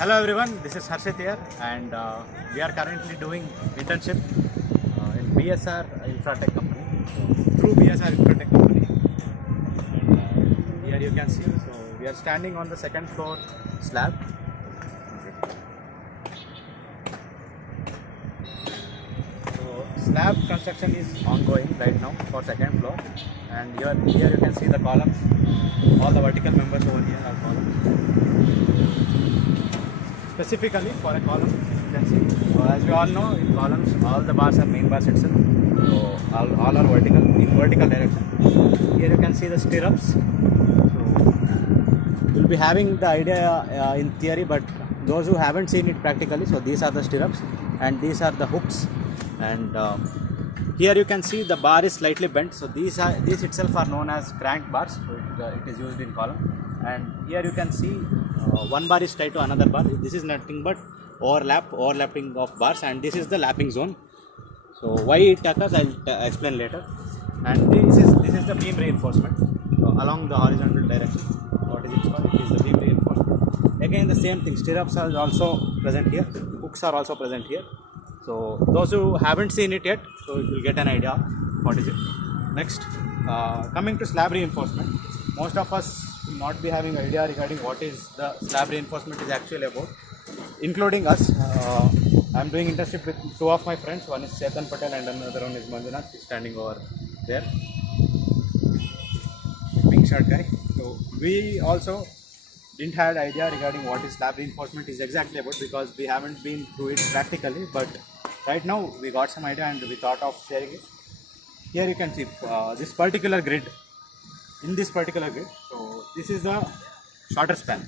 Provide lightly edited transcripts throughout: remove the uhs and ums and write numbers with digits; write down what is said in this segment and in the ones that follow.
Hello everyone, this is Harshit here and we are currently doing internship in BSR Infratech company. So, through BSR Infratech company. Here you can see, so we are standing on the second floor slab. So slab construction is ongoing right now for second floor, and here you can see the columns. All the vertical members over here are columns. Specifically for a column, you can see, as we all know, in columns all the bars are main bars itself, so all are vertical in vertical direction. Here you can see the stirrups. So we'll be having the idea in theory, but those who haven't seen it practically, so these are the stirrups and these are the hooks, and here you can see the bar is slightly bent, so these itself are known as crank bars, so it is used in column. And here you can see one bar is tied to another bar. This is nothing but overlapping of bars, and this is the lapping zone. So why it occurs, I'll explain later. And this is the beam reinforcement along the horizontal direction. What is it called? It is the beam reinforcement. Again the same thing, stirrups are also present here, hooks are also present here. So those who haven't seen it yet, so you will get an idea what is it. Next, coming to slab reinforcement, most of us will not be having idea regarding what is the slab reinforcement is actually about, including us. I am doing internship with two of my friends. One is Chetan Patel and another one is Manjunath. He's standing over there, pink shirt guy. So we also didn't have idea regarding what is slab reinforcement is exactly about, because we haven't been through it practically, but right now we got some idea and we thought of sharing it. Here you can see this particular grid. In this particular grid, so this is the shorter span.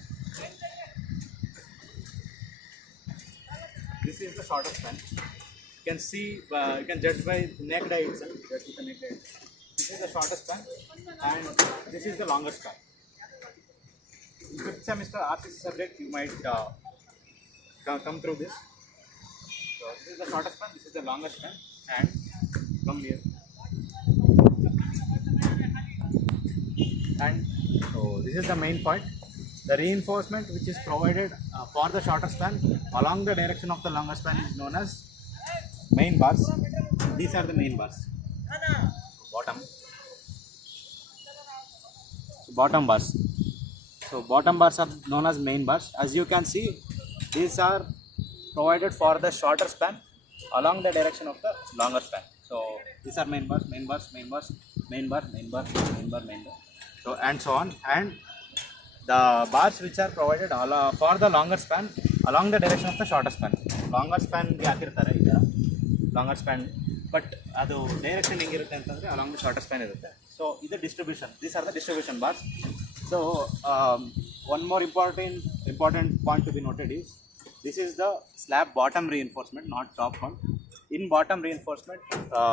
This is the shorter span. You can see, you can judge by neck die itself. Judge with the neck die. This is the shorter span, and this is the longer span. In 5th semester RCC subject, you might come through this. So this is the shorter span. This is the longer span, and come here. And so this is the main point. The reinforcement which is provided for the shorter span along the direction of the longer span is known as main bars. These are the main bars. Bottom bars. So bottom bars are known as main bars. As you can see, these are provided for the shorter span along the direction of the longer span. So these are main bars, main bars, main bars, main bar, main bar, main bar, main bar. So and so on, and the bars which are provided for the longer span along the direction of the shorter span. Longer span longer span, but adu direction hengirutte antandre along the shorter span irutte. So this distribution, these are the distribution bars. So one more important point to be noted is this is the slab bottom reinforcement, not top one. In bottom reinforcement,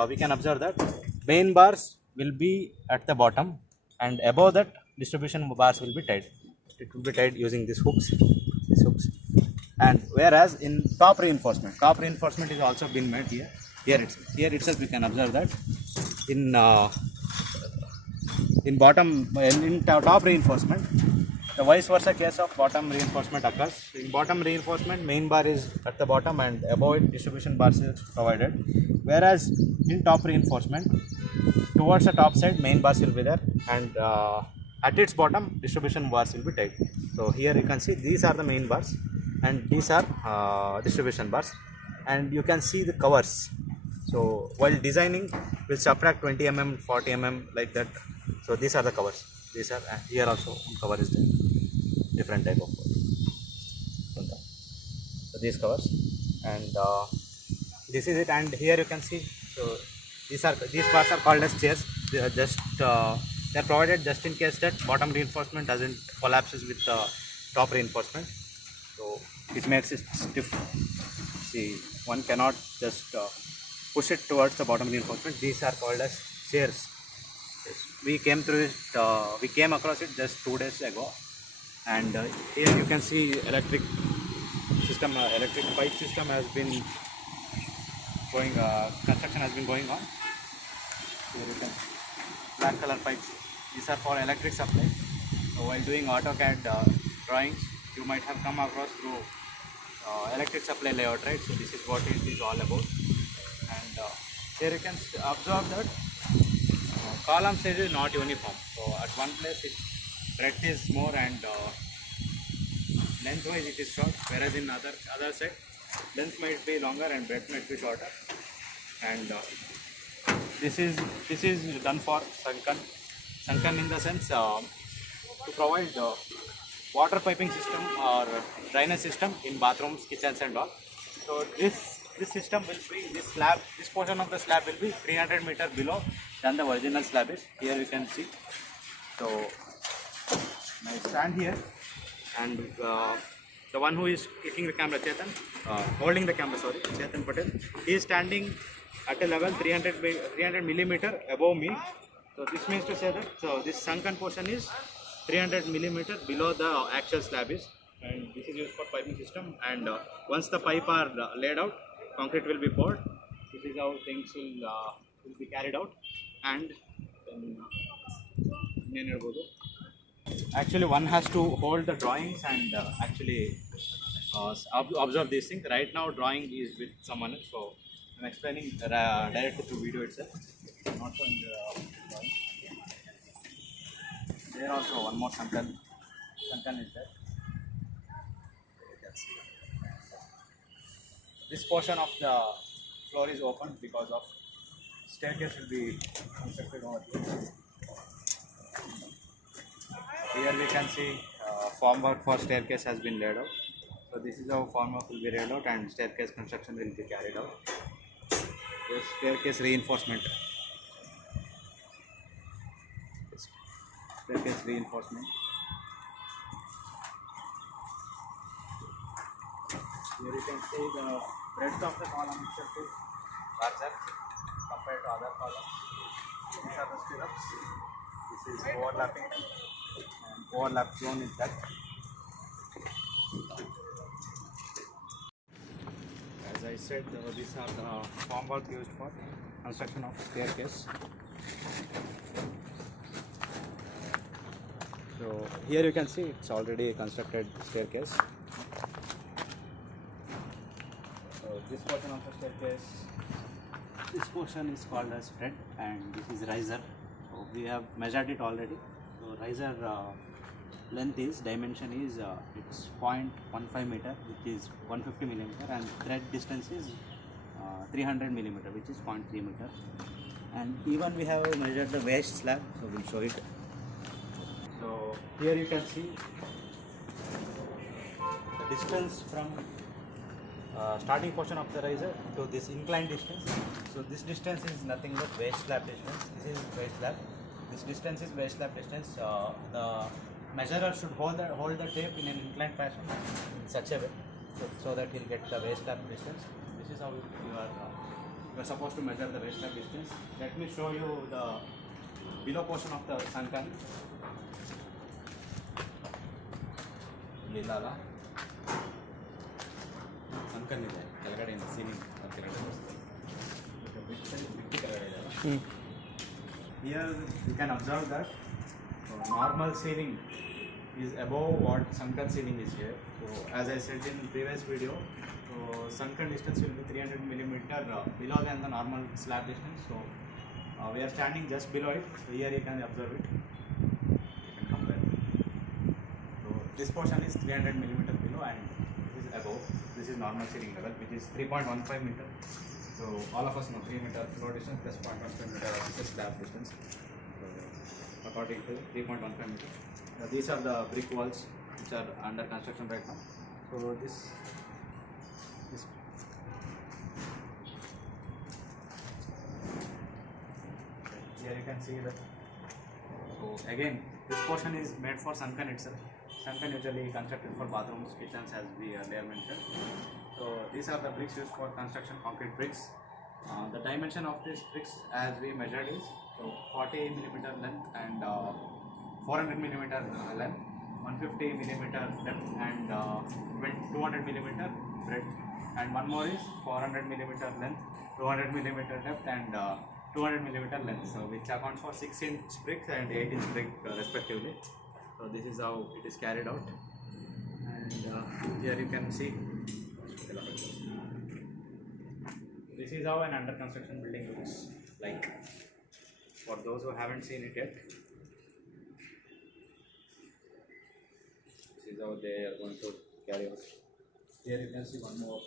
we can observe that main bars will be at the bottom, and above that distribution bars will be tied. It will be tied using these hooks. And whereas in top reinforcement is also been made here. Here itself we can observe that in top reinforcement, the vice versa case of bottom reinforcement occurs. In bottom reinforcement, main bar is at the bottom and above it distribution bars is provided. Whereas in top reinforcement, towards the top side main bars will be there, and at its bottom distribution bars will be tied. So here you can see these are the main bars and these are distribution bars, and you can see the covers. So while designing, we'll subtract 20 mm, 40 mm like that. So these are the covers. These are here also cover is there. Different type of cover. So these covers, and this is it. And here you can see, so these bars are called as chairs. They are just they are provided just in case that bottom reinforcement doesn't collapses with the top reinforcement. So it makes it stiff. See, one cannot just push it towards the bottom reinforcement. These are called as chairs. Yes. We came across it just 2 days ago, and here you can see electric pipe system has been going. Construction has been going on. Here you can black color pipes. These are for electric supply. So while doing AutoCAD drawings, you might have come across through electric supply layout, right? So this is what it is all about. And here you can observe that column size is not uniform. So at one place its breadth is more and lengthwise it is short, whereas in other side length might be longer and breadth might be shorter. And this is done for sunken in the sense to provide water piping system or drainage system in bathrooms, kitchens and all. So this system will be, this portion of the slab will be 300 meter below than the original slab is. Here you can see. So I stand here, and the one who is clicking the camera, Chetan, holding the camera, sorry, Chetan Patel, he is standing at a level 300 millimeter above me. So this means to say that this sunken portion is 300 millimeter below the actual slab is, and this is used for piping system. And once the pipe are laid out, concrete will be poured. This is how things will be carried out. And then actually one has to hold the drawings and actually observe these things. Right now drawing is with someone else, so I'm explaining directly through video itself, not showing the drawing. There also one more sunken is there. This portion of the floor is open because of staircase will be constructed over here. Here we can see formwork for staircase has been laid out. So this is how formwork will be laid out and staircase construction will be carried out. This staircase reinforcement. Staircase reinforcement. Here you can see the breadth of the column itself is larger compared to other columns. These are the stirrups. This is overlapping and overlap zone is that. As I said, these are the formwork used for construction of staircase. So here you can see it's already constructed staircase. So this portion of the staircase, this portion is called as tread, and this is riser. So we have measured it already. So riser length is, dimension is it's 0.15 meter, which is 150 millimeter, and thread distance is 300 millimeter, which is 0.3 meter. And even we have measured the waste slab, so we'll show it. So here you can see the distance from starting portion of the riser to this inclined distance. So this distance is nothing but waste slab distance. This is waste slab. This distance is waste slab distance. The measurer should hold the tape in an inclined fashion in such a way so that he'll get the waste slab distance. This is how you are supposed to measure the waste slab distance. Let me show you the below portion of the sunken. Lilala. Sunken is there. Ceiling. Here you can observe that normal ceiling is above what sunken ceiling is here. So as I said in previous video, so sunken distance will be 300 millimeter below than the normal slab distance. So we are standing just below it. So here you can observe it. You can compare. So this portion is 300 millimeter below and this is above. This is normal ceiling level, which is 3.15 meter. So all of us know 3 meter floor distance plus 0.15 meter is slab distance. So according to 3.15 meter. These are the brick walls which are under construction right now. So this here you can see that. So again, this portion is made for sunken itself. Sunken usually constructed for bathrooms, kitchens, as we earlier mentioned. So these are the bricks used for construction, concrete bricks. The dimension of these bricks as we measured is 40 millimeter length and 400 millimeter length, 150 millimeter depth and 200 millimeter breadth, and one more is 400 millimeter length, 200 millimeter depth and 200 millimeter length, so which accounts for 6-inch brick and 8-inch brick respectively. So this is how it is carried out. And here you can see This is how an under construction building looks like. For those who haven't seen it yet, this is how they are going to carry out. Here you can see one more.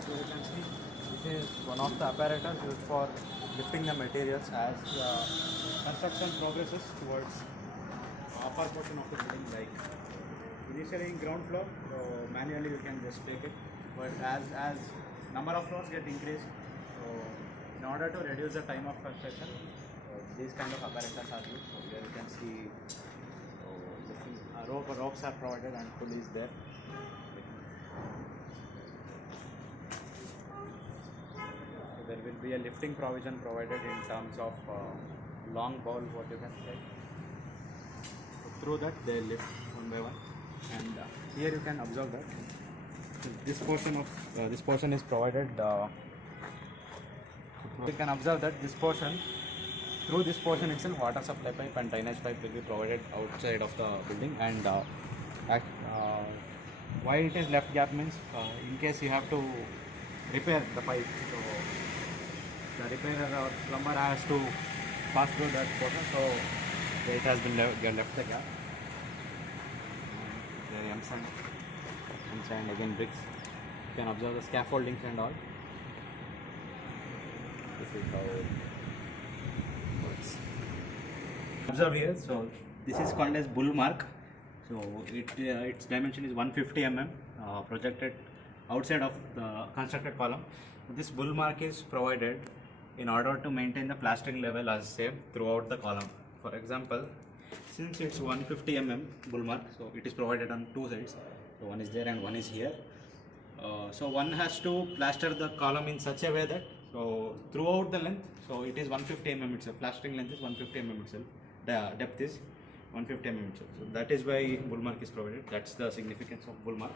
So you can see this is one of the apparatus used for lifting the materials as construction progresses towards upper portion of the building. Like initially in ground floor, manually you can just take it, but as number of floors get increased, so in order to reduce the time of construction, these kind of apparatus are used. So here you can see ropes are provided and pulleys there. So there will be a lifting provision provided in terms of long bowl, what you can say. So through that they lift one by one, and here you can observe that this portion is provided. You can observe that through this portion itself, water supply pipe and drainage pipe will be provided outside of the building. And why it is left gap means in case you have to repair the pipe, so the repairer or plumber has to pass through that portion, so it has been left the gap. There is sand, again bricks. You can observe the scaffoldings and all. This is how it works. Observe here. So this is called as bull mark. So its dimension is 150 mm, projected outside of the constructed column. This bull mark is provided in order to maintain the plastering level as same throughout the column. For example, since it's 150 mm bull mark, so it is provided on two sides. So one is there and one is here. So one has to plaster the column in such a way that throughout the length, so it is 150 mm itself. Plastering length is 150 mm itself. The depth is 150 mm itself. So that is why bull mark is provided. That's the significance of bull mark.